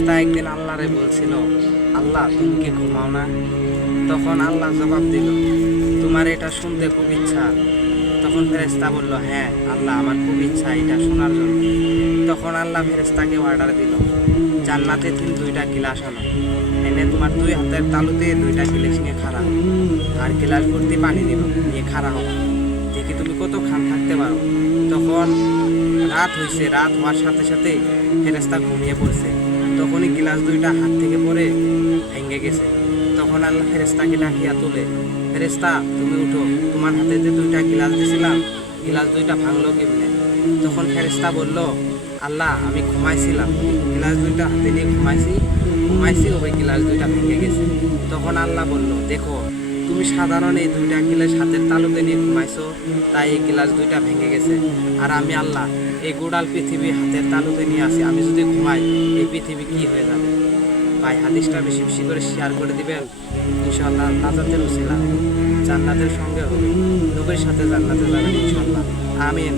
ফেরেশতা একদিন আল্লাহরে বলছিল, আল্লাহ তুমি কি ঘুমাও না? তখন আল্লাহ জবাব দিল, তোমার এটা শুনতে খুব ইচ্ছা? তখন ফেরেশতা বলল, হ্যাঁ আল্লাহ, আমার খুব ইচ্ছা এটা শোনার জন্য। তখন আল্লাহ ফেরেশতাকে অর্ডার দিল, জান্নাতে দুইটা গিলাস আনো, এনে তোমার দুই হাতের তালুতে দুইটা গিলাস নিয়ে খাড়া হও, আর গিলাস ভর্তি পানি দিল, নিয়ে খাড়া হও, দেখি তুমি কতক্ষণ থাকতে পারো। তখন রাত হয়েছে, রাত হওয়ার সাথে সাথে ফেরেশতা ঘুমিয়ে পড়ছে। তখনই গিলাস দুইটা হাত থেকে পড়ে ভেঙে গেছে। তখন আল্লাহ ফেরেশতাকে ডাকিয়া তোলে, ফেরেশতা তুমি উঠো, তোমার হাতে যে দুইটা গিলাস দিয়েছিলাম, গিলাস দুইটা ভাঙলো কেমনে? তখন ফেরেশতা বলল, আল্লাহ আমি ঘুমাইছিলাম, গিলাস দুইটা হাতে নিয়ে ঘুমাইছি ওই গিলাস দুইটা ভেঙে গেছে। তখন আল্লাহ বলল, দেখো তুমি সাধারণ এই দুইটা গিলাস হাতের তালুতে নিয়ে ঘুমাইছো, তাই এই গিলাস দুইটা ভেঙে গেছে। আর আমি আল্লাহ এই গোড়াল পৃথিবী হাতের তালুতে নিয়ে আসি, আমি যদি ঘুমাই এই পৃথিবী কি হয়ে যাবে? ভাই হাদিসটা বেশি বেশি করে শেয়ার করে দিবেন, ইনশাআল্লাহ নাজাতের উসিলা জান্নাতের সঙ্গে হবে, নবীর সাথে জান্নাতে যাবেন ইনশাআল্লাহ। আমিন।